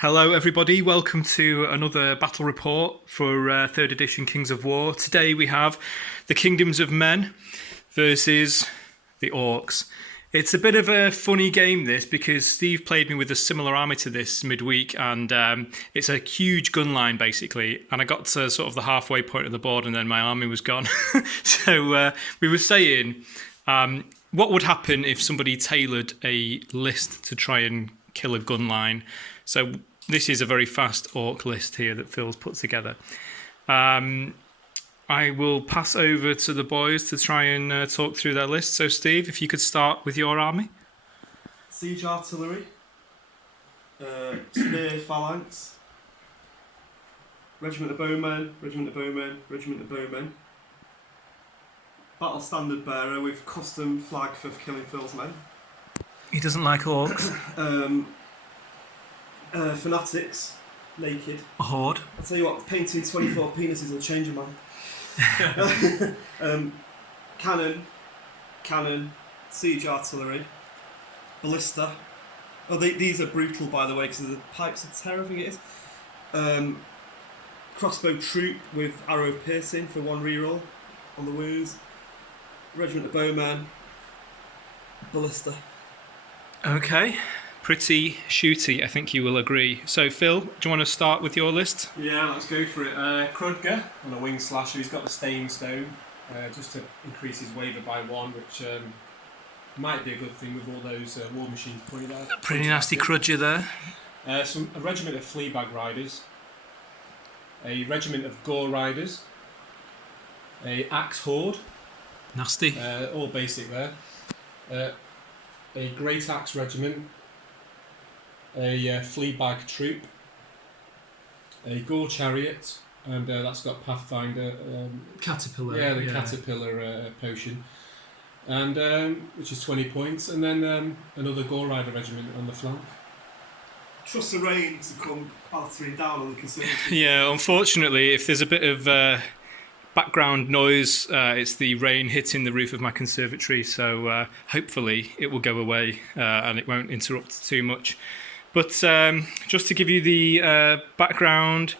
Hello everybody, welcome to another battle report for 3rd edition Kings of War. Today we have the Kingdoms of Men versus the Orcs. It's a bit of a funny game this because Steve played me with a similar army to this midweek and it's a huge gun line basically, and I got to sort of the halfway point of the board and then my army was gone. So we were saying what would happen if somebody tailored a list to try and kill a gun line. So this is a very fast orc list here that Phil's put together. I will pass over to the boys to try and talk through their list. So Steve, if you could start with your army. Siege artillery, spear phalanx, regiment of bowmen, regiment of bowmen, regiment of bowmen. Battle standard bearer with custom flag for killing Phil's men. He doesn't like orcs. Fanatics, naked. A horde. I'll tell you what, painting 24 penises will change a man. Cannon, siege artillery, ballista. Oh, these are brutal, by the way, because the pipes are terrifying. It is. Crossbow troop with arrow piercing for 1 reroll on the wounds. Regiment of bowmen, ballista. Okay. Pretty shooty, I think you will agree. So Phil, do you want to start with your list? Yeah, let's go for it. Krudger on a wing slasher. He's got the staying stone just to increase his waiver by 1, which might be a good thing with all those war machines pointed out. Pretty nasty Krudger there. A regiment of fleabag riders, a regiment of gore riders, a axe horde. Nasty. All basic there. A great axe regiment. A fleabag troop, a gore chariot, and that's got Pathfinder Caterpillar. Yeah, the caterpillar potion, and which is 20 points, and then another gore rider regiment on the flank. Trust the rain to come battering down on the conservatory. Yeah, unfortunately, if there's a bit of background noise, it's the rain hitting the roof of my conservatory, so hopefully it will go away and it won't interrupt too much. But just to give you the background,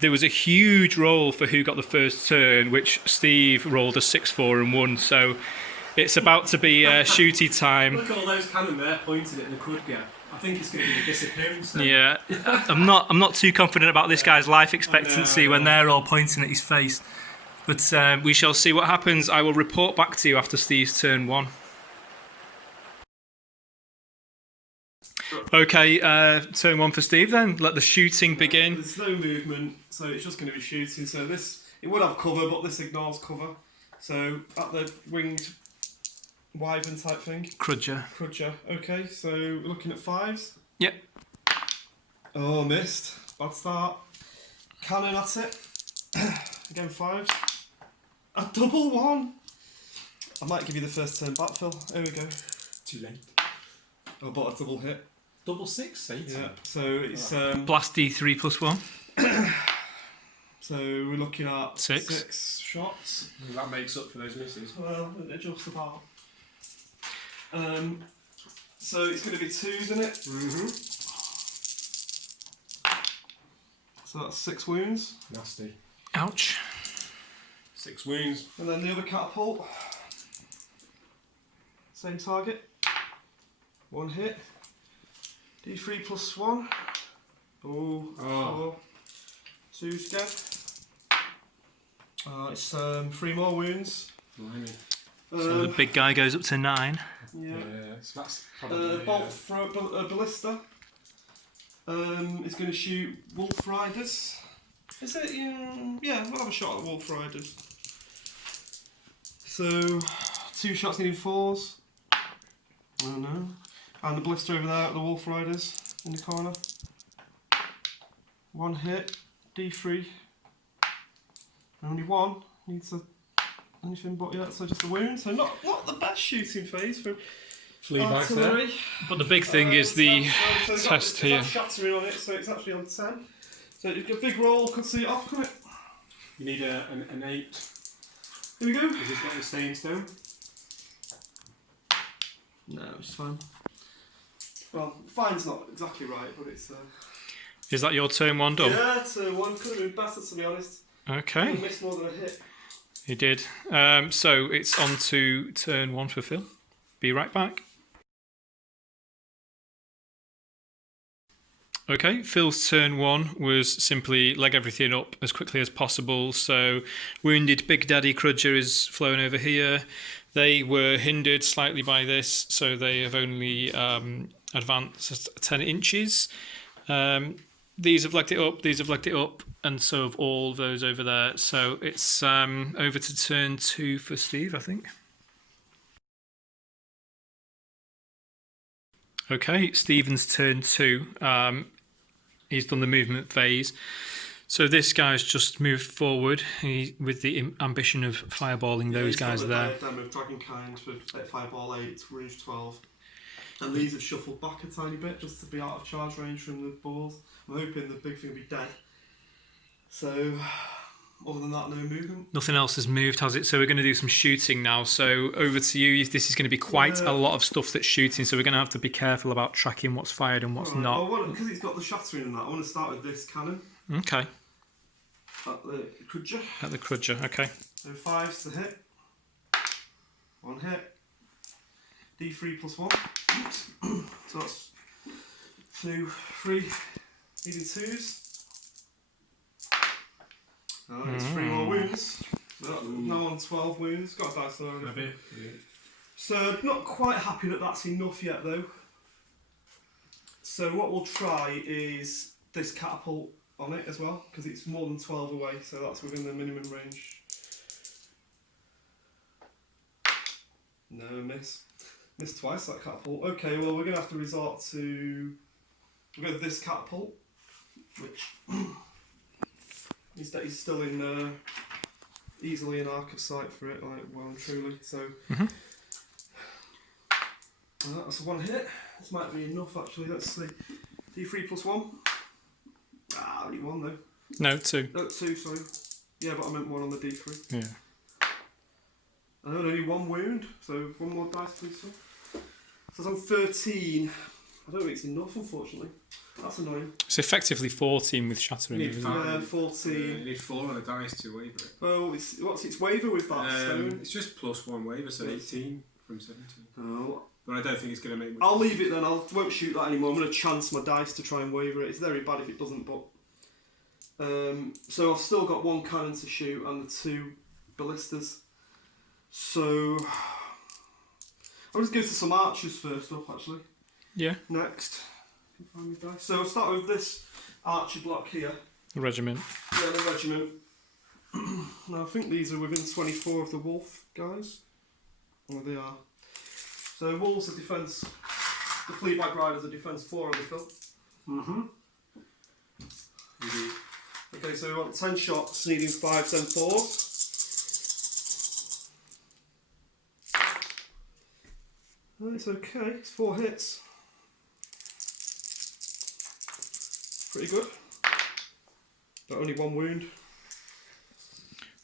there was a huge roll for who got the first turn, which Steve rolled a 6-4 and won. So it's about to be shooty time. Look at all those cannon there pointed at the Krudger. I think it's going to be the disappearance. Then. Yeah, I'm not too confident about this guy's life expectancy when they're all pointing at his face. But we shall see what happens. I will report back to you after Steve's turn 1. Okay, turn 1 for Steve then. Let the shooting begin. There's no movement, so it's just going to be shooting. So this, it would have cover, but this ignores cover. So at the winged wyvern type thing. Krudger. Okay, so we're looking at 5s. Yep. Oh, missed. Bad start. Cannon at it. Again 5s. A double 1. I might give you the first turn back, Phil. Here we go. Too late. I bought a double hit. Double 6, 8. Yeah. So it's Blast D3 +1. So we're looking at 6. 6 shots. That makes up for those misses. Well, just about. So it's going to be 2s, isn't it? Mm-hmm. So that's 6 wounds. Nasty. Ouch. 6 wounds. And then the other catapult. Same target. 1 hit. D3 +1. Oh. 4. 2s again. It's 3 more wounds. Blimey. So the big guy goes up to 9. Yeah. So that's probably... Bolt throw ballista. It's going to shoot wolf riders. Is it? Yeah, we'll have a shot at wolf riders. So 2 shots needing 4s. Oh no. And the ballista over there at the wolf riders in the corner. 1 hit. D3. Only 1. Needs anything but so just a wound. So not the best shooting phase for artillery. There. But the big thing is the test here. Shattering on it, so it's actually on 10. So it's got a big roll, could see it off, couldn't it? You need an 8. Here we go. Because it's got the staying stone. No, it's fine. Well, fine's not exactly right, but it's... Is that your turn one done? Yeah, turn one could have been better, to be honest. Okay, I missed more than a hit. he did. So it's on to turn one for Phil. Be right back. Okay, Phil's turn one was simply leg everything up as quickly as possible. So wounded Big Daddy Crudger is flown over here. They were hindered slightly by this, so they have only advanced 10 inches. These have legged it up, these have legged it up, and so have all those over there. So it's over to turn two for Steve, I think. Okay, Stephen's turn two. He's done the movement phase. So this guy's just moved forward with the ambition of fireballing those guys there. Diadem of Dragonkind for Fireball 8, range 12. And these have shuffled back a tiny bit just to be out of charge range from the balls. I'm hoping the big thing will be dead. So, other than that, no movement. Nothing else has moved, has it? So we're going to do some shooting now. So over to you. This is going to be quite a lot of stuff that's shooting, so we're going to have to be careful about tracking what's fired and what's not. Because it's got the shattering and that, I want to start with this cannon. Okay. At the Crudger. At the Crudger, okay. So 5's to hit. 1 hit. D3 plus 1. So that's 2, 3. Needing 2s. It's 3 more wounds. Now on 12 wounds. Got a dice on it. So not quite happy that that's enough yet though. So what we'll try is this catapult on it as well, because it's more than 12 away, so that's within the minimum range. No, miss. Missed twice that catapult. Okay, well we're going to have to resort to go with this catapult, which he's still in easily in arc of sight for it, like well and truly. So that's a 1 hit. This might be enough actually. Let's see. D3 plus 1. Only 1 though. No, 2. No, 2, sorry. Yeah, but I meant 1 on the D3. Yeah. And only 1 wound, so 1 more dice please. So it's on 13. I don't think it's enough, unfortunately. That's annoying. It's effectively 14 with shattering. You need 14. You need 4 on a dice to waver it. Well, what's its waiver with that stone? It's just plus 1 waver, so 18 from 17. Oh. But I don't think it's going to make much I'll leave it then. I won't shoot that anymore. I'm going to chance my dice to try and waver it. It's very bad if it doesn't, but... so I've still got 1 cannon to shoot and the 2 ballistas. So... I'll just go to some archers first up, actually. Yeah. Next. So I'll start with this archer block here. The regiment. Yeah, the regiment. Now I think these are within 24 of the wolf guys. Oh, they are. So wolves are defence. The fleabag riders are defence 4 on the field. Okay, so we want 10 shots, needing 5s and 4s. It's okay, it's 4 hits. Pretty good. But only 1 wound.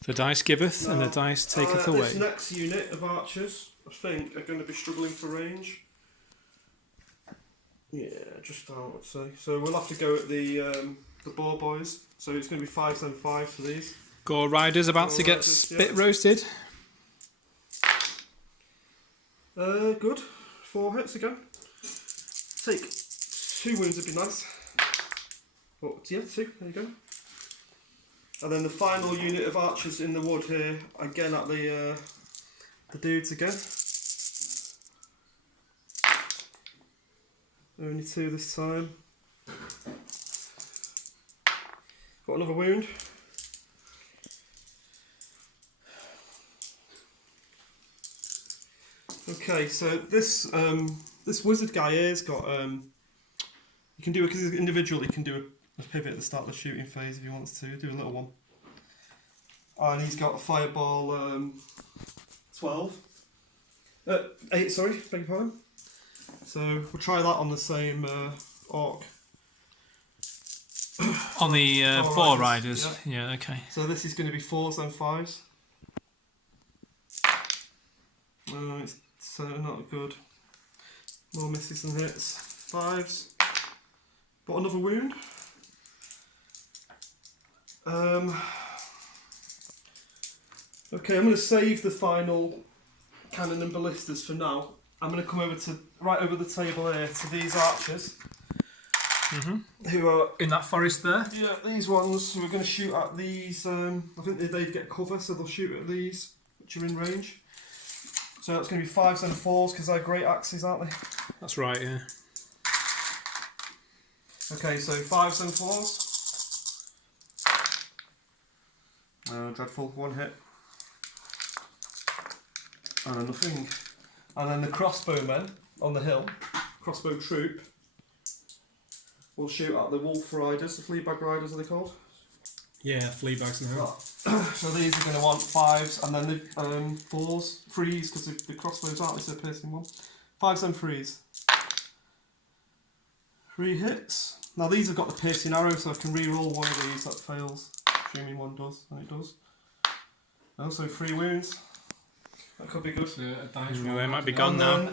The dice giveth and the dice taketh away. This next unit of archers, I think, are going to be struggling for range. Yeah, just out, I'd say. So we'll have to go at the boar boys. So it's going to be 5s and 5s for these. Gore Riders about to get spit roasted. Good. 4 hits again. Take 2 wounds would be nice. But yeah, 2, there you go. And then the final unit of archers in the wood here, again at the dudes again. Only 2 this time. Got another wound. Okay, so this this wizard guy here's got you can do it because individually. He can do a pivot at the start of the shooting phase if he wants to. Do a little one, and he's got a fireball 12, 8. Sorry, beg your pardon. So we'll try that on the same orc. On the boar riders. Yeah, okay. So this is going to be 4s and 5s. It's so not good. More misses and hits. 5s. Got another wound. Okay, I'm going to save the final cannon and ballistas for now. I'm going to come over to right over the table here to these archers. Who are In that forest there? yeah, these ones. We're going to shoot at these. I think they get cover, so they'll shoot at these, which are in range. So that's going to be 5s and 4s because they're great axes, aren't they? That's right, yeah. Okay, so 5s and 4s. Dreadful, 1 hit. And nothing. And then the crossbowmen on the hill, crossbow troop, will shoot at the wolf riders, the fleabag riders are they called? Yeah, flea bags now. So these are going to want 5s, and then the 4s, 3s, because the crossbows aren't they so piercing one. 5s and 3s. 3 hits. Now these have got the piercing arrow, so I can re-roll one of these that fails. Assuming one does, and it does. Also 3 wounds. That could be good. A dice They roll. might be gone now.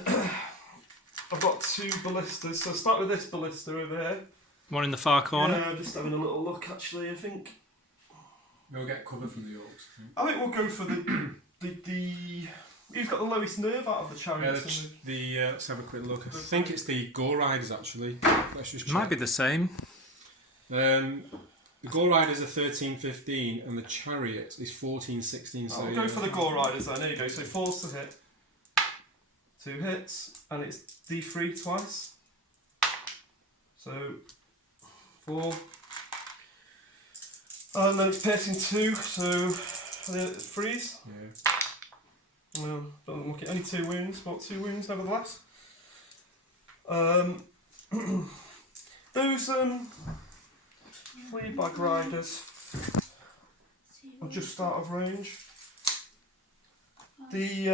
I've got 2 ballistas, so I'll start with this ballista over here. One in the far corner. Yeah, just having a little look actually, I think. We'll get cover from the Orcs. I think we'll go for the who's got the lowest nerve out of the Yeah, chariots? let's have a quick look. I think it's the Gore Riders actually. Let's just It might check. be the same. The Gore Riders are 13-15 and the Chariot is 14-16. So I'll go for the gore riders then. There you go. So 4s to hit, 2 hits, and it's D3 twice. So 4, and then it's piercing 2. So 3s. Yeah. Well, don't look at only 2 wounds, but 2 wounds nevertheless. Those fleabag riders are just out of range. The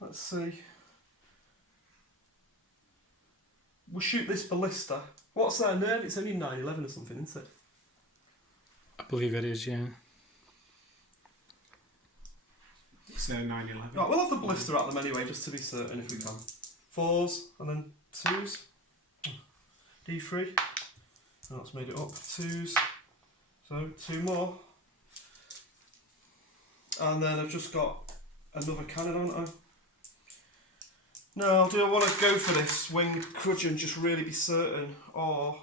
let's see. We'll shoot this ballista. What's their nerve? It's only 9/11 or something, isn't it? I believe it is, yeah. It's 9/11. Right, we'll have the ballista at them anyway, just to be certain if we can. 4s and then 2s. D3. Oh, that's made it up. 2s. So 2 more. And then I've just got another cannon, haven't I? Now, do I want to go for this winged crudgeon, just really be certain, or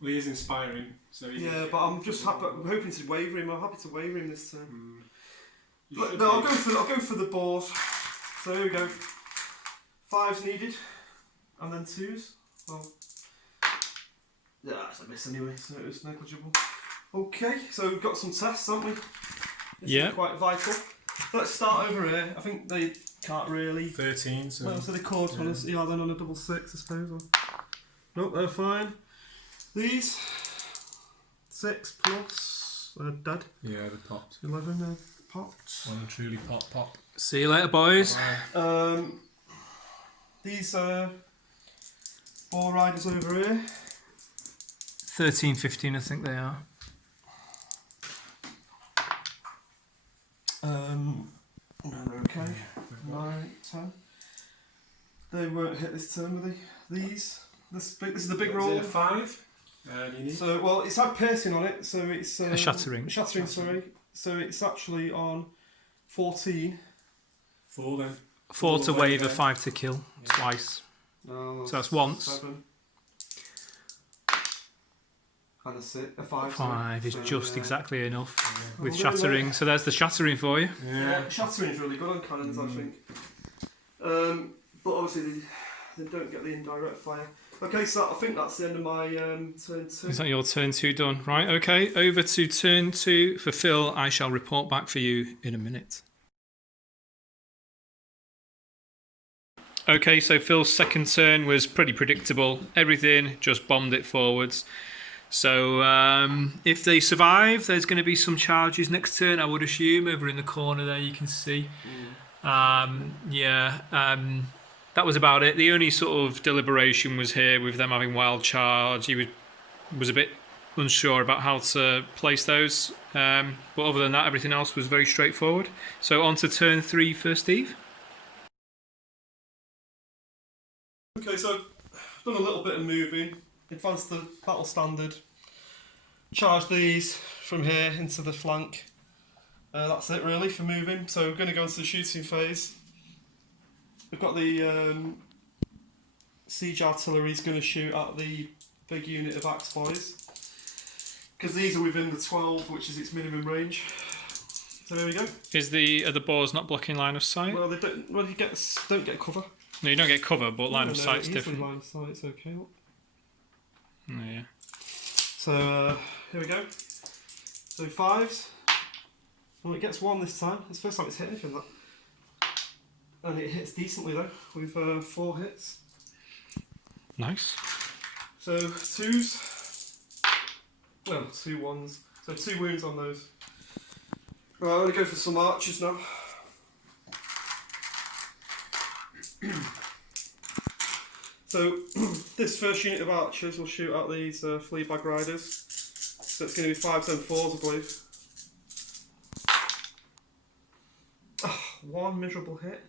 Well, he is inspiring. So he yeah, but I'm just happy, I'm hoping to waver him. I'm happy to waver him this time. You Look, should no, be. I'll go for the boars. So here we go. 5s needed, and then 2s. Well, yeah, that's a miss anyway, so it was negligible. Okay, so we've got some tests, haven't we? This Yeah. is quite vital. Let's start over here. I think they can't really. 13. So Well, so the chords yeah. on us. Yeah, then on a double 6, I suppose. Or... Nope, they're fine. These 6 plus dead. yeah, the popped. 11 popped. One truly pop. See you later, boys. These boar riders over here. 13, 15, I think they are. No, they're okay. 9, 10. They won't hit this turn, will they? These. This is the big Is roll. it a 5? You need. So, well, it's had piercing on it, so it's A shattering. Shattering, sorry. So it's actually on 14. 4 then. 4 to All the way waver, there. 5 to kill. Twice. No, So that's once. 7. And a 5. 5 is So, just yeah. exactly enough Oh, with really? shattering. So there's the shattering for you. Yeah, shattering's really good on cannons, I think. But obviously they don't get the indirect fire. Okay, so I think that's the end of my turn 2. Is that your turn 2 done? Right, okay. Over to turn 2 for Phil. I shall report back for you in a minute. Okay, so Phil's second turn was pretty predictable. Everything just bombed it forwards. So if they survive, there's going to be some charges next turn, I would assume. Over in the corner there, you can see. That was about it. The only sort of deliberation was here with them having wild charge. He was a bit unsure about how to place those. But other than that, everything else was very straightforward. So on to turn 3 for Steve. Okay, so done a little bit of moving. Advanced the battle standard. Charge these from here into the flank. That's it really for moving. So we're going to go into the shooting phase. We've got the siege artillery is going to shoot at the big unit of axe boys. Because these are within the 12, which is its minimum range. So there we go. Are the boars not blocking line of sight? Well, they don't. Well, you don't get cover. No, you don't get cover, but line of sight's easily different. Line of sight's okay. Oh, yeah. So here we go. So 5s. Well, it gets 1 this time. It's the first time it's hit anything that. And it hits decently though, with 4 hits. Nice. So 2s. Well, 2 1s. So 2 wounds on those. Right, I'm going to go for some archers now. So this first unit of archers will shoot at these fleabag riders. So it's going to be 5s and 4s, I believe. Oh, 1 miserable hit.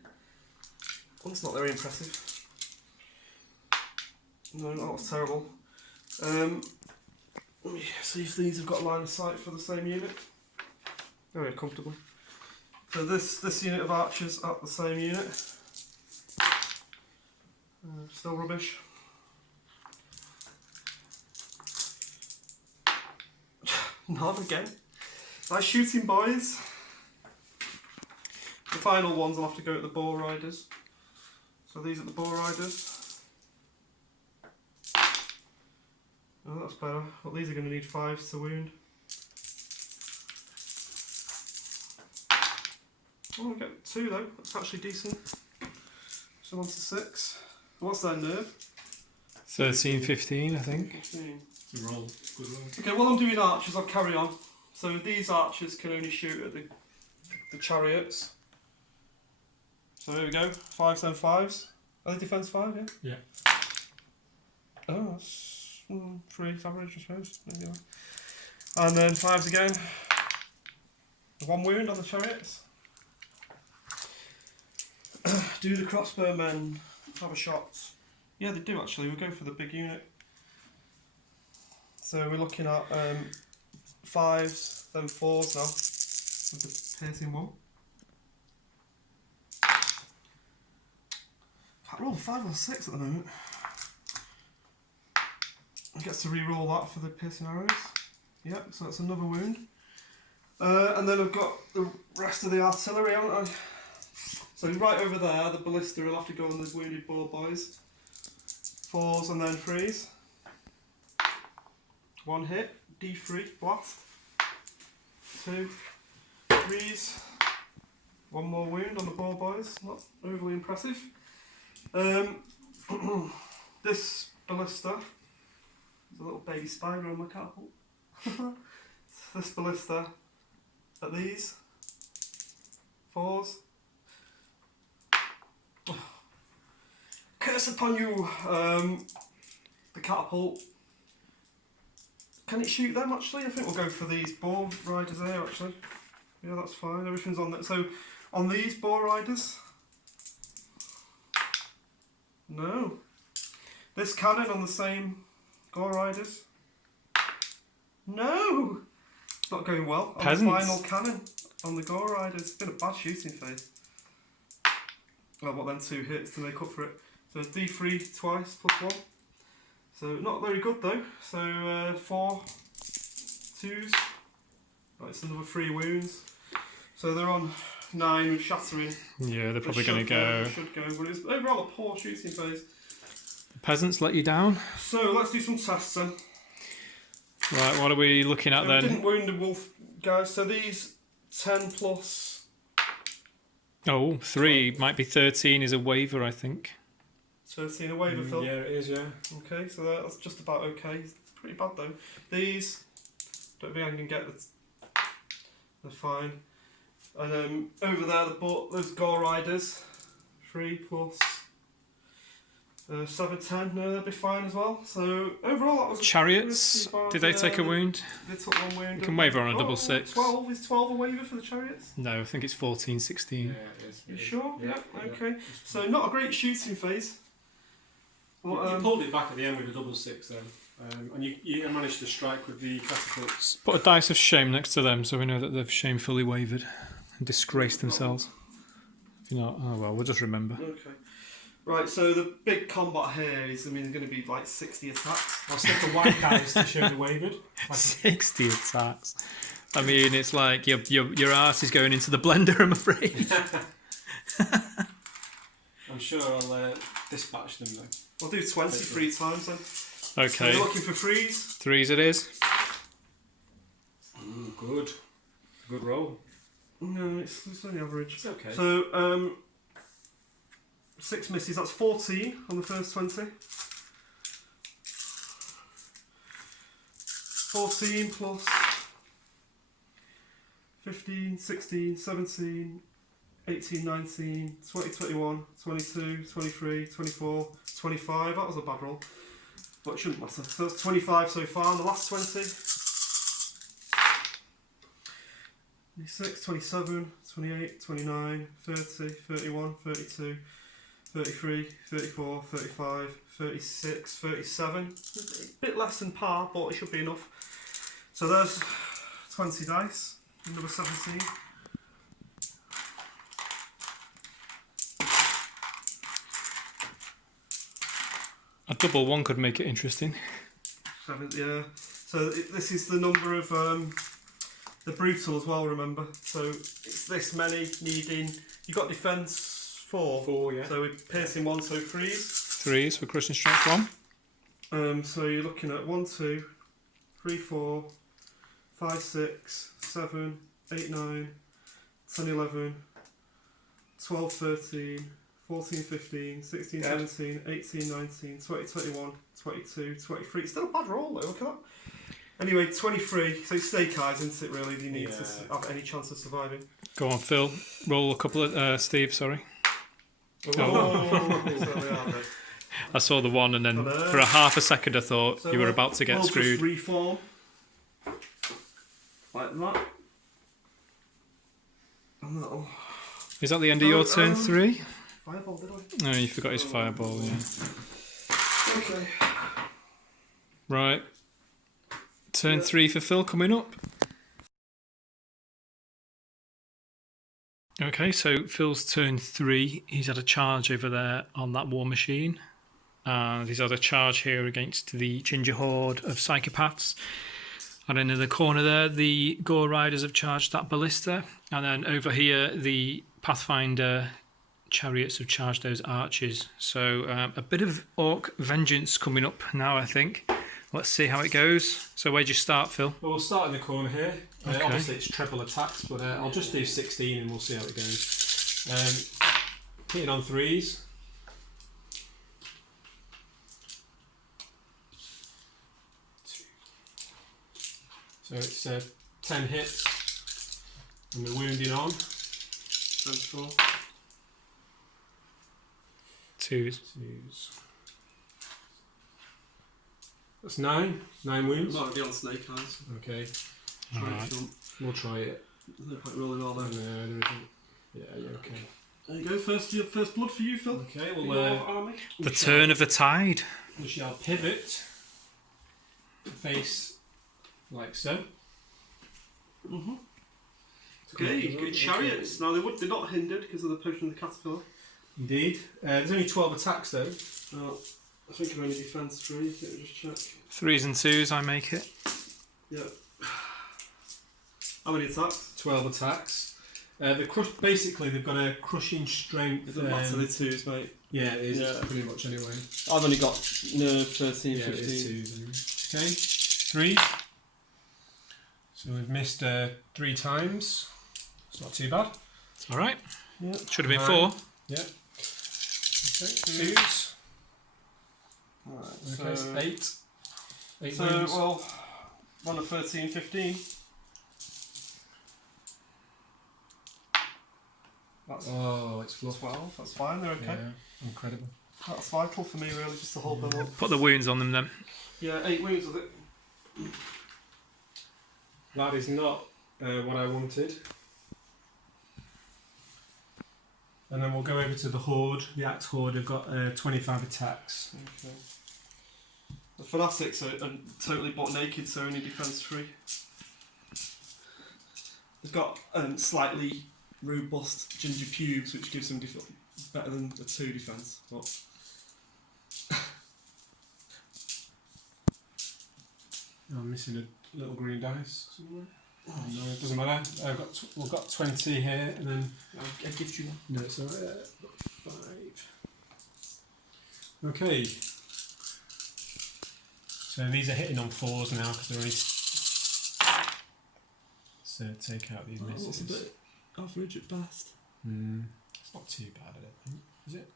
That's not very impressive. No, that was terrible. Let me see if these have got line of sight for the same unit. Oh yeah, comfortably. So this unit of archers at the same unit. Still rubbish. Not again. Nice shooting, boys. The final ones will have to go at the boar riders. So these are the boar riders. Oh, that's better. Well, these are going to need 5s to wound. Oh, we get 2 though. That's actually decent. So 1 to 6. What's their nerve? 13, 15, I think. 15. It's a roll. Good roll. Okay, while I'm doing archers, I'll carry on. So these archers can only shoot at the chariots. So here we go. 5s and 5s. Are they defense 5? Yeah. Yeah. Oh, that's 3 average, I suppose. Maybe. And then 5s again. 1 wound on the chariots. Do the crossbowmen have a shot? Yeah, they do actually. We'll go for the big unit. So we're looking at 5s, then 4s now, with the piercing 1. Can't roll 5 or 6 at the moment. I get to re-roll that for the piercing arrows. Yep, so that's another wound. And then I've got the rest of the artillery, haven't I? So right over there, the ballista will have to go on the wounded boar boys. 4s and then 3s. 1 hit, D3, blast. 2, 3s. 1 more wound on the boar boys, not overly impressive. This ballista, there's a little baby spider on my catapult. This ballista at these 4s. Curse upon you! The catapult. Can it shoot them actually? I think we'll go for these boar riders there actually. Yeah, that's fine. Everything's on that. So on these boar riders. No. This cannon on the same boar riders. No! It's not going well. On the final cannon on the gore riders. It's been a bad shooting phase. Well, what then 2 hits to make up for it. So D3 twice plus 1. So not very good though. So 4 2s. Right, it's another 3 wounds. So they're on 9 with shattering. Yeah, they're probably going to go. They should go, but it's overall a poor shooting phase. Peasants let you down. So let's do some tests then. Right, what are we looking at then? We didn't wound the wolf, guys. So these 10 plus. Oh, 3 might be 13 is a waiver, I think. 13 a waiver, Phil. Yeah, it is, yeah. Okay, so that's just about okay. It's pretty bad though. These, don't think I can get the. They're fine. And over there, those gore riders, 3 plus 7, 10. No, they'll be fine as well. So overall, that was Chariots. bad, Did they take a wound? They took 1 wound. You can waiver on a double 6. 12 is 12 a waiver for the chariots. No, I think it's 14, 16. Yeah, it is. You sure? Yeah. Yeah. Okay. So not a great shooting phase. You pulled it back at the end with a double 6 though. And you managed to strike with the catapults. Put a dice of shame next to them so we know that they've shamefully wavered and disgraced themselves. If you're not, oh well, we'll just remember. Okay. Right, so the big combat here is, going to be like 60 attacks. I'll stick a white dice to show the wavered. 60 attacks. I mean, it's like your arse is going into the blender, I'm afraid. I'm sure I'll dispatch them though. I'll do 20 3 times then. Okay. So you're looking for 3s? 3s it is. Ooh, good. Good roll. No, it's only average. It's okay. So, 6 misses, that's 14 on the first 20. 14 plus 15, 16, 17, 18, 19, 20, 21, 22, 23, 24, 25. That was a bad roll, but it shouldn't matter. So that's 25 so far, and the last 20. 26, 27, 28, 29, 30, 31, 32, 33, 34, 35, 36, 37. A bit less than par, but it should be enough. So there's 20 dice, number 17. A double 1 could make it interesting. 7, yeah. So this is the number of the brutal as well, remember. So it's this many needing. You got defence 4. 4, yeah. So we're piercing 1, so 3s. 3s for crushing strength 1. So you're looking at 1, 2, 3, 4, 5, 6, 7, 8, 9, 10, 11, 12, 13, 14, 15, 16, Dead. 17, 18, 19, 20, 21, 22, 23. It's still a bad roll though, look at that. Anyway, 23. So it's snake eyes, isn't it, really? Do you need to have any chance of surviving? Go on, Phil. Roll a couple of... Steve, sorry. Oh, so they are there. I saw the 1 and then for a half a second I thought So you were about to get we'll screwed. Just reform. Like that. And that'll... Is that the end of your turn 3? Fireball, did I? No, you forgot his fireball, yeah. Okay. Right. Turn 3 for Phil coming up. Okay, so Phil's turn 3. He's had a charge over there on that war machine. And he's had a charge here against the ginger horde of psychopaths. And then in the corner there, the Gore Riders have charged that ballista. And then over here, the Pathfinder chariots have charged those archers. So a bit of orc vengeance coming up now, I think. Let's see how it goes. So where'd you start, Phil? Well, we'll start in the corner here. Okay. Obviously it's treble attacks, but I'll just do 16 and we'll see how it goes. Hitting on 3s. So it's 10 hits. And we're wounding on. 24. 2s. 2s. That's 9. 9 wounds. Might be on snake eyes. Okay. Alright. We'll try it. There's no point rolling all No, that. there isn't. Yeah, you're okay. There you go, first blood for you, Phil. Okay, For well, your army. The turn of the tide. We shall pivot. Face like so. Mm-hmm. Okay, good chariots. Now they're not hindered because of the potion of the caterpillar. Indeed. There's only 12 attacks though. I think I'm only defense 3. Let me just check. 3s and 2s, I make it. Yeah. How many attacks? 12 attacks. Basically, they've got a crushing strength. It doesn't matter the 2s, mate. Yeah, it is. Yeah. It's pretty much anyway. I've only got 13, Yeah, it 15. is 2s. Okay, 3s. So we've missed 3 times. It's not too bad. It's all right. Yeah. Should have been 4. Yeah. Okay, 2s. Alright, Okay, so 8. 8 So, wounds. well, one of 13, 15. That's Oh, it's fluff. 12. That's fine. They're okay. Yeah, incredible. That's vital for me, really, just to hold them up. Put the wounds on them then. Yeah, 8 wounds with it. That is not what I wanted. And then we'll go over to the Horde. The Axe Horde have got 25 attacks. Okay. The Fanatics are totally butt naked, so only defense 3. They've got slightly robust ginger pubes, which gives them better than a 2 defense. But I'm missing a little green dice somewhere. Oh, no, it doesn't matter. We've got 20 here, and then I'll gift you one. no, it's alright. 5. Okay. So these are hitting on 4s now because they're only. So take out these misses. That's a bit average at best. It's not too bad, I don't think. Is it?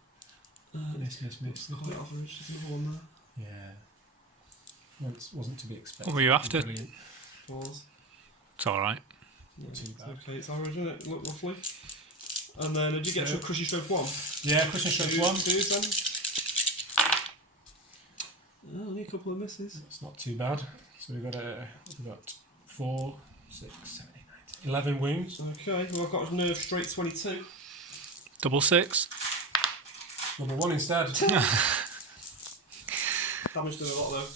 Miss. Quite average. There's another one there. Yeah. Well, it wasn't to be expected. What were you after? Brilliant. 4s. It's all right. Not too bad. Okay, it's average, isn't it? Look, roughly. And then did you get to a crushing strength 1? Yeah, crushing strength 1. 2s then. Oh, only a couple of misses. That's not too bad. So we've got 4, 6, 7, 8, 9, 11 wounds. Okay, well I've got a nerve straight 22. Double 6. Number 1 instead. Damaged them a lot though.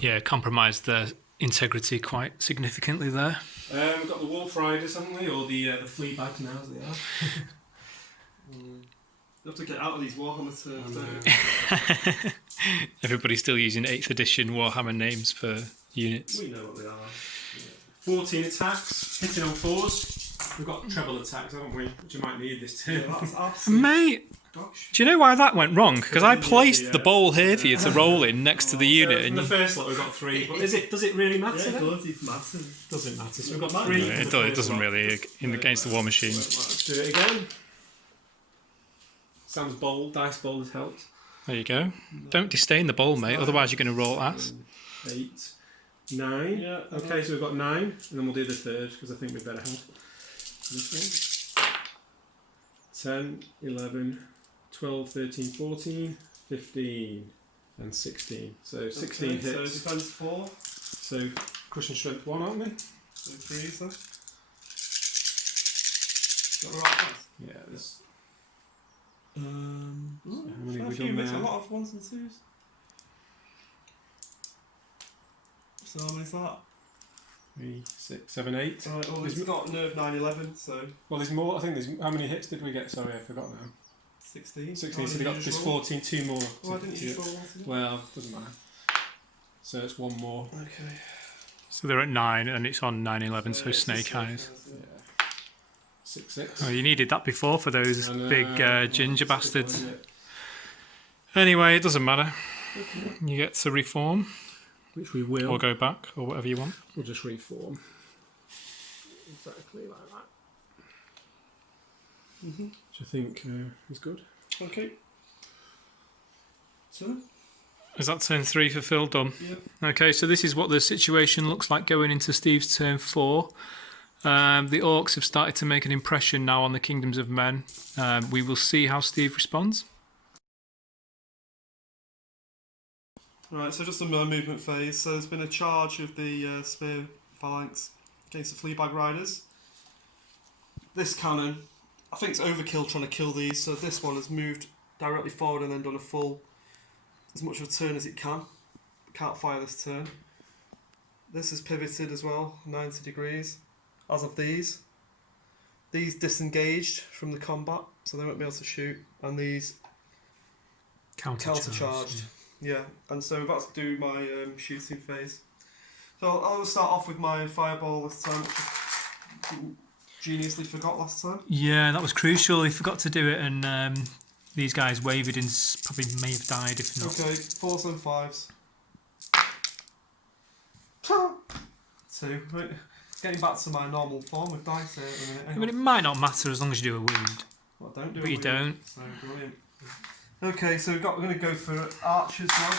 Yeah, compromised their integrity quite significantly there. We've got the Wolf Riders, haven't we? Or the flea bags now as they are. You have to get out of these Warhammer terms, don't you? Everybody's still using 8th edition Warhammer names for units. We know what they are. 14 attacks, hitting on 4s. We've got treble attacks, haven't we? Which you might need this Yeah, turn. that's absolutely. Mate, Gosh. do you know why that went wrong? Because I placed Yeah. the bowl here for you to roll in next to the unit. In And the first lot we've got 3, but does it really matter Yeah, then? it massive. Doesn't matter. So we've got Yeah, 3. Yeah, it doesn't really against the war machine. Let's do it again. Sounds bold. Dice bold has helped. There you go. Don't disdain the bowl, mate. Otherwise, you're going to roll ass. 8, 9. Yeah. Okay, so we've got 9, and then we'll do the third because I think we'd better have this one. 10, 11, 12, 13, 14, 15, and 16. So 16 Okay, so hits. defense 4. So crushing strength 1, aren't we? So 3s then. Got the right ones? Yeah. There's How many have we few done bits, a now? lot of 1s and 2s. So how many's that? 3, 6, 7, 8. Right, well, it's got nerve 9/11, so Well, there's more. I think there's. How many hits did we get? Sorry, I forgot now. 16. 16. So we got there's 14. 2 more. Why didn't you just roll one together? Well, doesn't matter. So it's 1 more. Okay. So they're at 9, and it's on 9/11. So it's snake the eyes. yeah. Yeah. 6, 6. Oh, you needed that before for those And, big ginger bastards. wasn't it? Anyway, it doesn't matter. Okay. You get to reform Which we will. or go back or whatever you want. We'll just reform. Exactly like that. Which I think is good. Okay. So, Is that turn 3 for Phil done? yeah. Okay, so this is what the situation looks like going into Steve's turn 4. The Orcs have started to make an impression now on the Kingdoms of Men. We will see how Steve responds. Right, so just a movement phase. So there's been a charge of the spear phalanx against the Fleabag Riders. This cannon, I think it's overkill trying to kill these, so this one has moved directly forward and then done a full, as much of a turn as it can. Can't fire this turn. This is pivoted as well, 90 degrees, as of these. These disengaged from the combat, so they won't be able to shoot, and these countercharged. Yeah, and so I'm about to do my shooting phase. So I'll start off with my fireball this time, which I geniusly forgot last time. Yeah, that was crucial. He forgot to do it, and these guys wavered and probably may have died if not. Okay, 4s and 5s. 2. Right. Getting back to my normal form of dice here at the minute. I mean, it might not matter as long as you do a wound. Well, don't do But a you weird. don't. So brilliant. Okay, so we're going to go for archers now.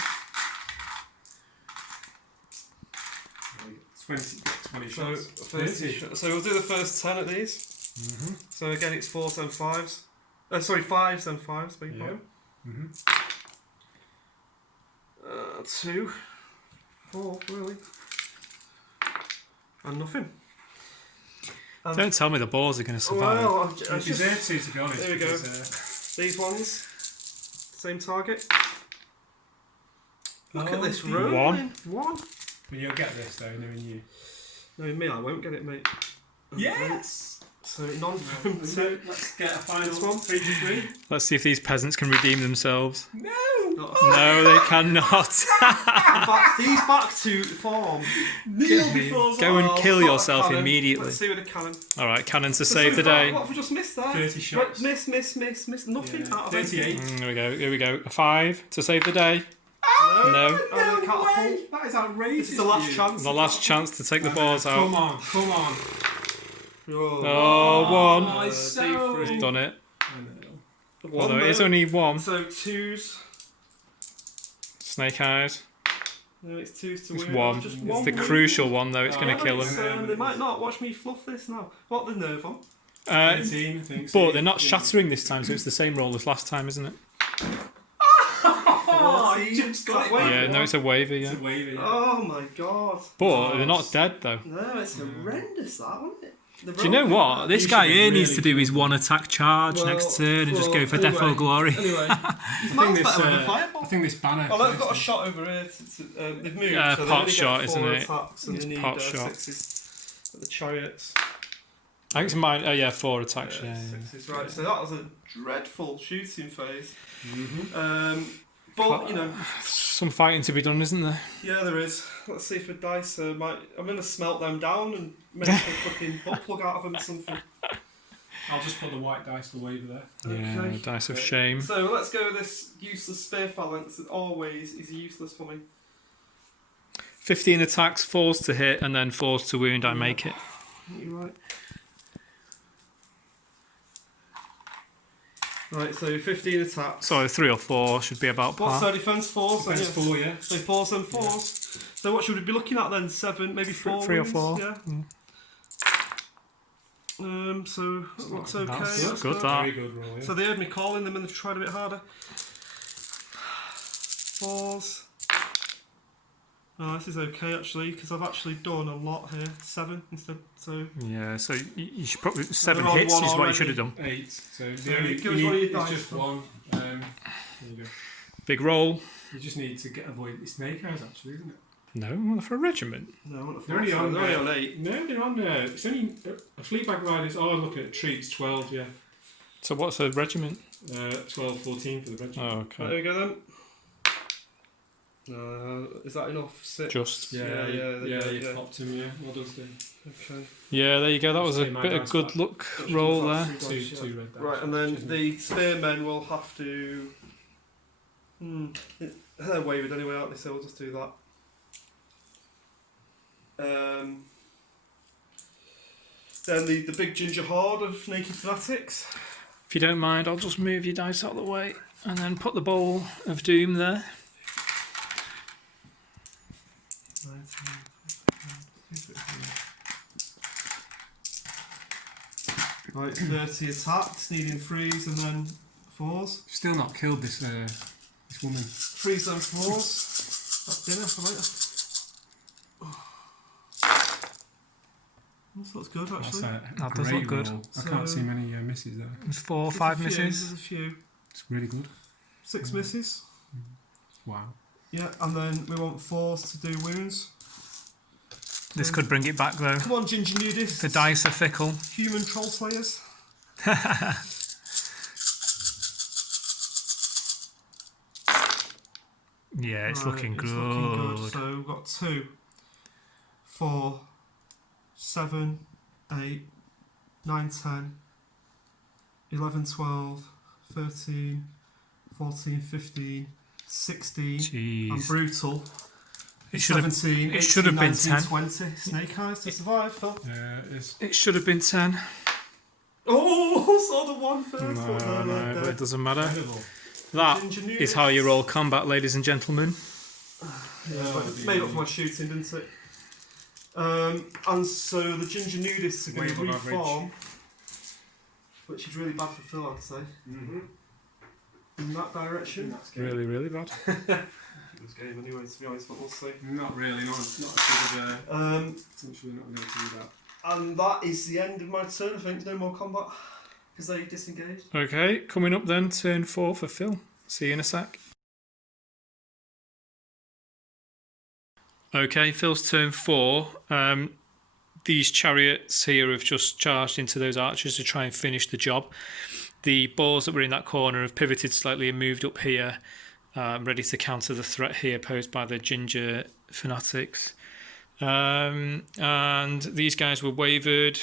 20 So, shots. 30. So we'll do the first 10 at these. So again, it's 4s and 5s. Sorry, 5s and 5s, beg your pardon. 2, 4, really. And nothing. Don't tell me the balls are going to survive. Well, I'd be there too, to be honest. There we go. because, These ones, same target. Look at this dear. rolling. One. But you'll get this though, knowing you. No, me, I won't get it, mate. Yes! So none from So two. let's get a final This one. 3 to 3. Let's see if these peasants can redeem themselves. No! Not No, they cannot. He's back to form. Go and kill yourself Cannon. immediately. Let's see with a cannon. All right, cannons to So save the far, day. What have we just missed there? 30 shots. Miss. Nothing Yeah. out of 38. anything. Here we go. Here we go. A 5 to save the day. No. No. Oh, the catapult. That is outrageous. This is the last chance. The last chance to take the balls Come out. on, come on. Oh, one. Oh, it's so... D3. Done it. I know. One Although it is there. only one. So twos. Snake eyes. No, it's twos to It's win. one. Just It's one the win. crucial one though. It's going Oh, to kill It's, them. they might not. Watch me fluff this now. What the nerve on? 13, I think. But they're not shattering this time, so it's the same roll as last time, isn't it? Oh, 14. I just got it. Wait, Yeah, no, it's a waiver, It's yeah. a wavy. Oh my god. But they're not dead though. No, it's horrendous that, wasn't it? The Do you know rolling- what? This You guy should here really needs to do his one attack charge Well, next turn and just go for anyway, Defo Glory. Anyway, he's I miles think better this, with a fireball. I think this banner. Oh, they've got a shot over here. They've moved. Yeah, so they pot only get shot, 4 isn't it? attacks and It's they need pot shot. 6s at the chariots. I think it's mine. Oh yeah, 4 attacks. Yeah, 6s. Right, so that was a dreadful shooting phase. Mm-hmm. But, you know, Some fighting to be done, isn't there? yeah, there is. Let's see if a dice might. I'm going to smelt them down and make a fucking butt plug out of them or something. I'll just put the white dice for waiver there. Yeah, Okay. dice of shame. So let's go with this useless spear phalanx that always is useless for me. 15 attacks, 4s to hit, and then 4s to wound. I make it. You're right. Right, so 15 attacks. So 3 or 4 should be about What's par. our defence? 4s? Defense yeah. 4, yeah. So 4s and 4s. So what should we be looking at then? 7, maybe 4 3 or wounds? 4. Yeah. So that looks okay. That's let's good, go. that. Very good roll, yeah. So they heard me calling them and they've tried a bit harder. 4s. Oh, this is okay actually, because I've actually done a lot here. 7 instead. So Yeah, so you should probably 7 They're on hits one is what you already. should have done. 8. So So the only give you us one of need your is dice, just then. one. There you go. Big roll. You just need to avoid the snake eyes, actually, isn't it? No, for a regiment. no, I'm not They're only on, they're only on 8. No, they're on. It's only a fleabag riders. Oh, look at treats. 12, yeah. So what's a regiment? 12, 14 for the regiment. Oh, Right, there okay. we go then. Is that enough? 6. Just. Yeah, you popped him, yeah. Well done, Steve. Okay. Yeah, there you go. That was a Take my bit of dice good back. luck roll there. Two red dice. Right, and then the spearmen will have to. They're wavered anyway, aren't they? So we'll just do that. Then the big ginger horde of naked fanatics. If you don't mind, I'll just move your dice out of the way and then put the bowl of doom there. Right, 30 attacks, needing 3s and then 4s. Still not killed this this woman. 3s and 4s. That's dinner for later. This looks good actually. That does great look good. roll. I So- can't see many misses there. There's 4 or There's 5 a few, misses. There's a few. It's really good. 6 misses. Wow. Yeah, and then we want 4s to do wounds. This could bring it back though. Come on, ginger nudists. The dice are fickle. Human troll slayers. Yeah, it's Right, looking it's good. looking good. So we've got 2, 4, 7, 8, 9, 10, 11, 12, 13, 14, 15, 16. Jeez. And brutal. It should have 17, it should have 18, been 19, 10. 20. Snake eyes to survive, Phil. It should have been 10. Oh, saw the one first. No, but it doesn't matter. Incredible. That Ginger is how you roll combat, ladies and gentlemen. Yeah, but it made up for my shooting, didn't it? And so the ginger nudists are going to Way above reform, which is really bad for Phil, I'd say, Mm-hmm. in that direction. That's good. Really, really bad. It was game anyway, to be honest, but we'll see. Not really. Not as good as Um, potentially not going to do that. And that is the end of my turn, I think. No more combat, because they disengaged. Okay, coming up then, turn 4 for Phil. See you in a sec. Okay, Phil's turn 4. These chariots here have just charged into those archers to try and finish the job. The boars that were in that corner have pivoted slightly and moved up here, ready to counter the threat here posed by the ginger fanatics. And these guys were wavered,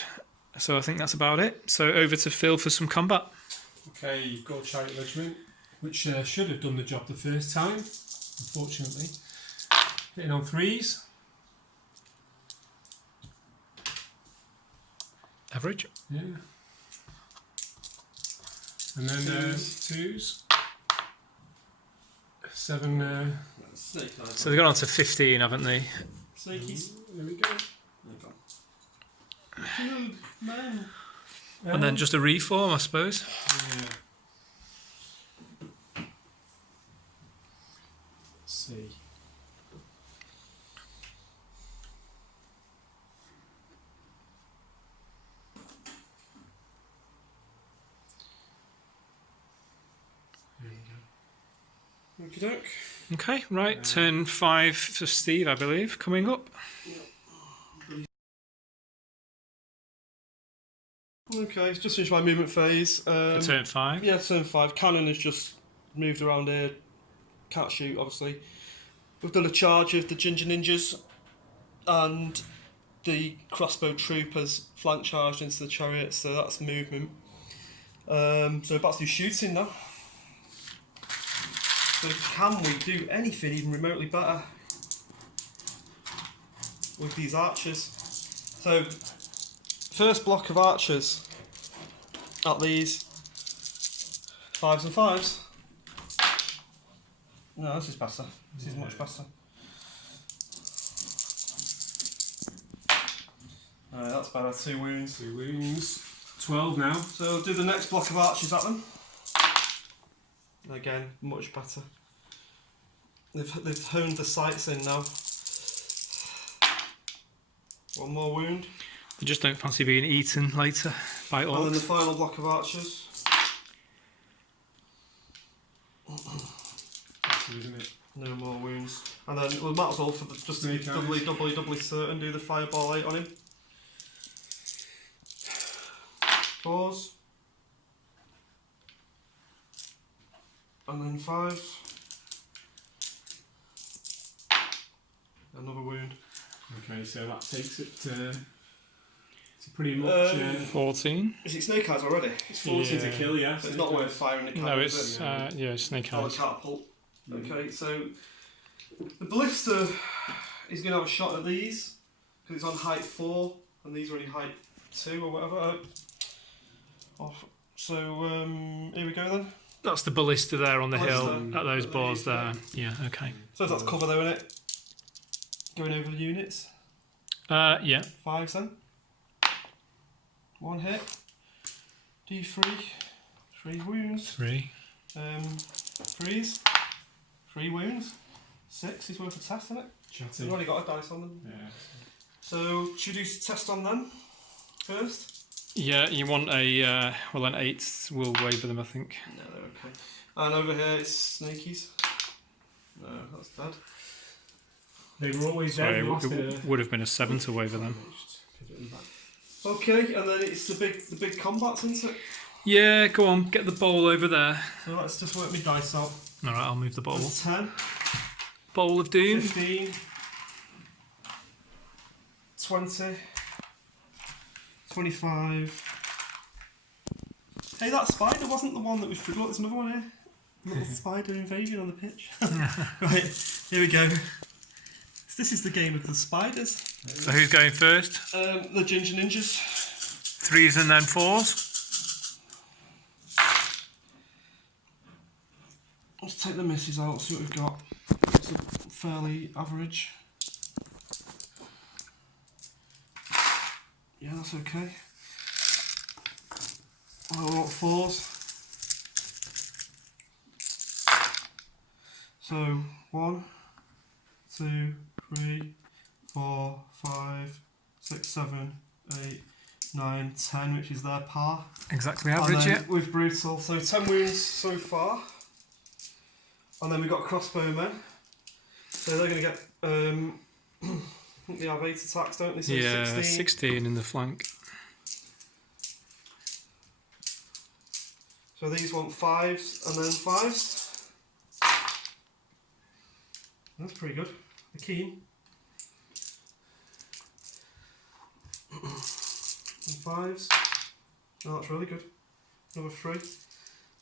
so I think that's about it. So over to Phil for some combat. Okay, you've got Chariot Regiment, which should have done the job the first time, unfortunately. Hitting on 3s. Average. Yeah. And then 2s. 7. Snake eyes. So they've got on to 15, haven't they? Snakies. There we go. Good man. And then just a reform, I suppose. Yeah. Let's see. Okey-doke. Okay, right. Turn 5 for Steve, I believe, coming up. Okay, it's just finished my movement phase. For turn 5. Yeah, turn 5. Cannon has just moved around here. Can't shoot, obviously. We've done a charge of the Ginger Ninjas, and the crossbow troop has flank charged into the chariot, so that's movement. So back to shooting now. So can we do anything even remotely better with these archers? So first block of archers at these 5s and 5s. No, this is better. This is much better. That's better. 2 wounds. 2 wounds. 12 now. So do the next block of archers at them. Again, much better. They've honed the sights in now. 1 more wound. They just don't fancy being eaten later by And then the orcs. final block of archers. Isn't it? No more wounds. And then we might as well, for just to be doubly certain, do the fireball 8 on him. 4s. And then 5s. Another wound. Okay, so that takes it to pretty much 14. Is it snake eyes already? it's 14 to Yeah. kill, yeah. So it's not worth firing the cannon. No, is it's it? snake Or the eyes. catapult. Okay, so the ballista is going to have a shot at these because it's on height 4 and these are only height 2 or whatever. So here we go then. That's the ballista there on the hill Ballista. at those There boars you go. there. Yeah, okay. So that's cover though, innit? Going over the units. Yeah. 5s then. 1 hit. D3. 3 wounds. 3. 3s. 3 wounds. 6 is worth a test, isn't it? Chatty. We've already got a dice on them. Yeah. So should we do a test on them first? Yeah, you want a, well, an 8 will waver them, I think. No, they're okay. And over here it's snakies. No, that's dead. They were always Sorry, there. it would have been a 7 to waver them. Okay, and then it's the big combats, isn't it? Yeah, go on, get the bowl over there. So let's just work my dice out. Alright, I'll move the bowl. That's 10, Bowl of Doom. 15, 20, 25. Hey, that spider wasn't the one that was... Look, there's another one here. Little spider invasion on the pitch. Right, here we go. This is the game of the spiders. So who's going first? The Ginger Ninjas. 3s and then 4s. Let's take the misses out, see what we've got. It's fairly average. Yeah, that's okay. Oh, we're at 4s. So 1, 2, 3, 4, 5, 6, 7, 8, 9, 10, which is their par. Exactly And average, then yeah. with brutal, so 10 wounds so far. And then we've got crossbowmen. So they're going to get, I think they have 8 attacks, don't they? So Yeah, 16. 16 in the flank. So these want 5s and then 5s. That's pretty good. They're keen. And 5s. Oh, that's really good. Another 3.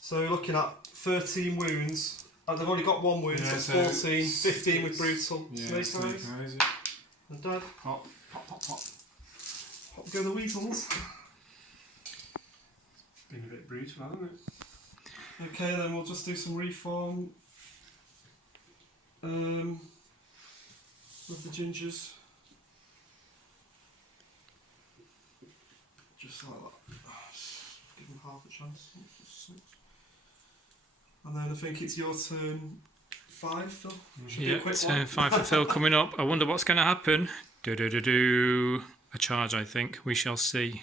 So you're looking at 13 wounds. They've only got 1 wound, Yeah, so so 14, 15 with brutal. Yeah, Snake eyes. yeah. And dead. Pop, pop, pop, pop. Hop go the weasels. Been a bit brutal, hasn't it? Okay, then we'll just do some reform. With the gingers. Just like that. Give them half a chance. And then I think it's your turn 5, Phil. Should be a Yeah, quick turn one. 5 for Phil coming up. I wonder what's going to happen. Do. A charge, I think. We shall see.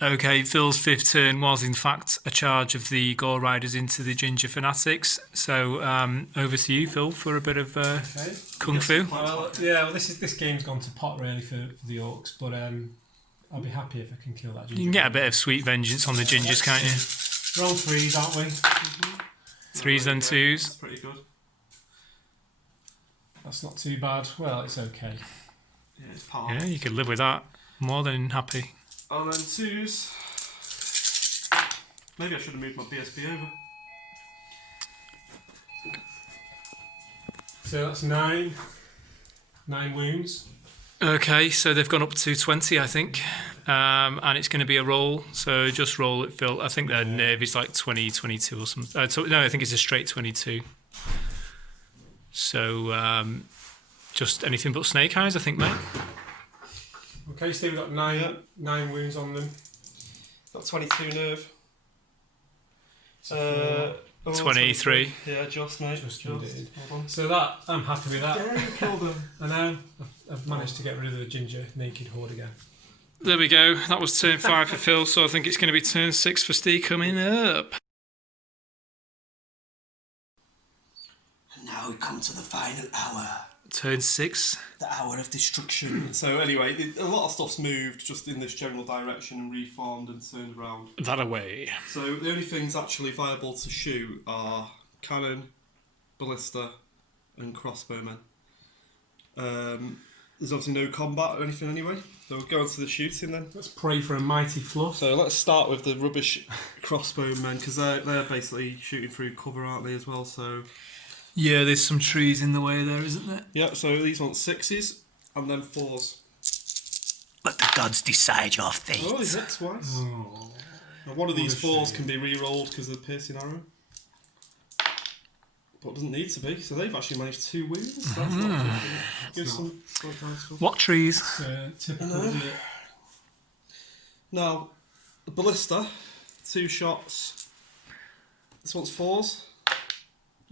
Okay, Phil's 5th turn was in fact a charge of the Gore Riders into the Ginger Fanatics. So over to you, Phil, for a bit of kung fu. Well, yeah. Well, this game's gone to pot really for the Orcs, but I'll be happy if I can kill that ginger. You can get a bit of sweet vengeance on the Gingers, can't you? Roll 3s, aren't we? 3s then 2s. That's pretty good. That's not too bad. Well, it's okay. Yeah, it's par. Yeah, you could live with that. More than happy. And then 2s. Maybe I should have moved my BSB over. So that's 9. 9 wounds. Okay, so they've gone up to 20, I think. And it's going to be a roll. So just roll it, Phil. I think their nerve is like 20, 22 or something. No, I think it's a straight 22. So just anything but snake eyes, I think, mate. Okay, Steve, we've got 9 wounds on them. Got 22 nerve. So 23. Yeah, just mate. Just Hold indeed. on. So that, I'm happy with that. Yeah, you killed them. And now I've managed to get rid of the ginger naked horde again. There we go. That was turn 5 for Phil, so I think it's going to be turn 6 for Steve coming up. And now we come to the final hour. Turn 6. The hour of destruction. So anyway, a lot of stuff's moved just in this general direction and reformed and turned around. That away. So the only things actually viable to shoot are cannon, ballista, and crossbowmen. There's obviously no combat or anything anyway, so we'll go on to the shooting then. Let's pray for a mighty fluff. So let's start with the rubbish crossbowmen, because they're basically shooting through cover, aren't they, as well? So Yeah, there's some trees in the way there, isn't there? yeah, so these want 6s and then 4s. Let the gods decide your fate. Oh, he's hit twice. Oh. Now, one of these What a 4s can be re-rolled because of the piercing arrow. But it doesn't need to be, so they've actually managed 2 wounds. That's not good. Give That's some dice for. What trees? Typical. Now, the ballista, 2 shots. This one's 4s.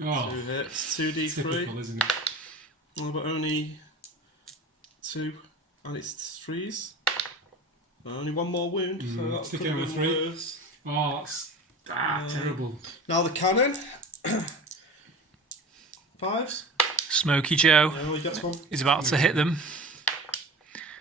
Oh, 2 hits, 2d3. typical, isn't it? Oh, but only 2, and it's 3s. Only 1 more wound, so that's Stick could it have with been 3. worse. Oh, that's terrible. Now the cannon. 5s. Smoky Joe Yeah, he gets 1. is about to hit them.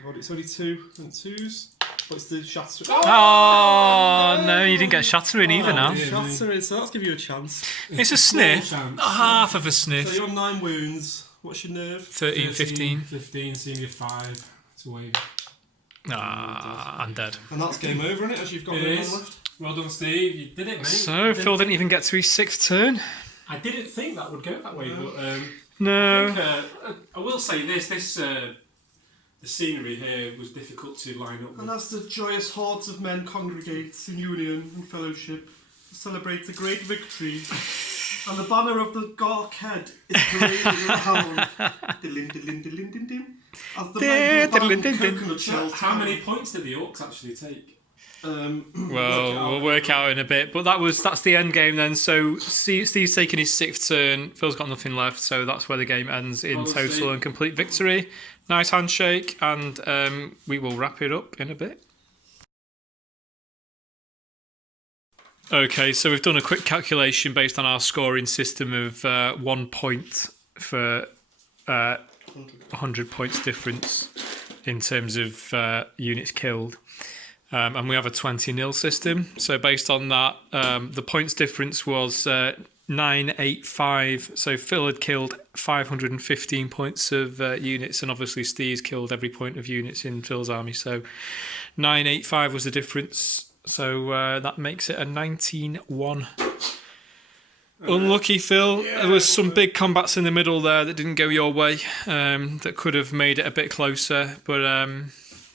Well, it's only 2 and 2s. But it's the shatter. Oh, no, you didn't get shattering either now. dear. Shattering, so let's give you a chance. It's a sniff. chance. Half of a So sniff. you're on 9 wounds. What's your nerve? 13, 15. 15, senior 5. It's a wave. Ah, I'm dead. And that's game over, isn't it? As you've got It no is. one left. Well done, Steve. You did it, mate. So, Phil didn't even get to his 6th turn. I didn't think that would go that way, but I No. think, I will say this the scenery here was difficult to line up And with. as the joyous hordes of men congregate in union and fellowship to celebrate the great victory, and the banner of the Gork head is paraded around. Diddlin, diddlin, diddlin, din, din. As the men who Diddlin, din, bang din. coconut shells. How many points did the Orcs actually take? Well, we'll work out in a bit. But that's the end game then. So Steve's taking his 6th turn. Phil's got nothing left. So that's where the game ends in Well, total Steve. and complete victory. Nice handshake, and we will wrap it up in a bit. Okay, so we've done a quick calculation based on our scoring system of 1 point for 100 points difference in terms of units killed. And we have a 20-0 system. So based on that, the points difference was 985. So Phil had killed 515 points of units, and obviously Steve's killed every point of units in Phil's army. So 985 was the difference. So that makes it a 19-1. Unlucky, Phil. There was some big combats in the middle there that didn't go your way, that could have made it a bit closer. But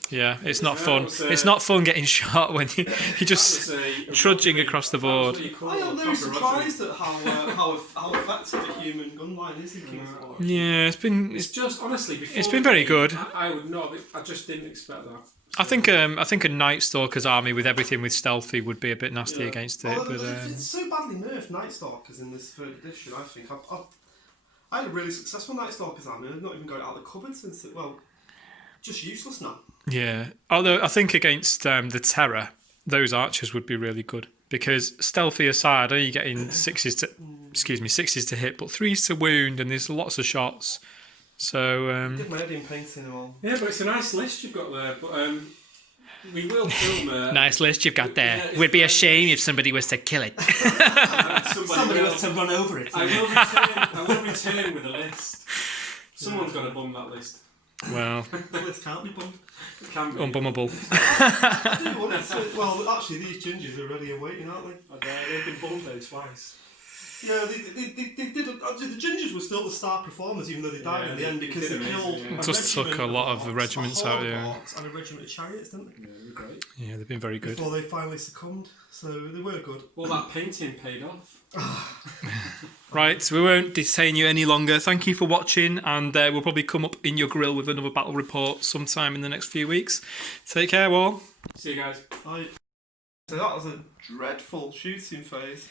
yeah, it's not fun. It's not fun getting shot when you're just trudging across the board. I am very surprised at how effective a human gunline is in Kings of War. Yeah, It's just honestly, it's been very good. I would not. I just didn't expect that. I think a Night Stalker's army with everything with stealthy would be a bit nasty against it. But it's so badly nerfed, Night Stalkers, in this 3rd edition. I think I had a really successful Night Stalker's army. I've not even got it out of the cupboard since it. Well, just useless now. Yeah, although I think against the Terror, those archers would be really good, because stealthy aside, are you getting sixes to hit, but 3s to wound, and there's lots of shots. So Get my head in painting them all. Yeah, but it's a nice list you've got there. But we will film. Nice list you've got there. It would be a shame if somebody was to kill it. Somebody was to run over it. I will return with a list. Someone's got to bum that list. Well, The list can't be bummed. It can be. unbummable. I do want it to. Well, actually, these gingers are ready and waiting, aren't they? They've been bummed though twice. Yeah, they did. The gingers were still the star performers, even though they died in the end, because they killed. It just took a lot of the regiments out, yeah. And a regiment of chariots, didn't they? Yeah, they're great. Yeah, they've been very good. Before they finally succumbed, so they were good. Well, that painting paid off. Right, we won't detain you any longer. Thank you for watching, and we'll probably come up in your grill with another battle report sometime in the next few weeks. Take care, all. See you guys. So that was a dreadful shooting phase.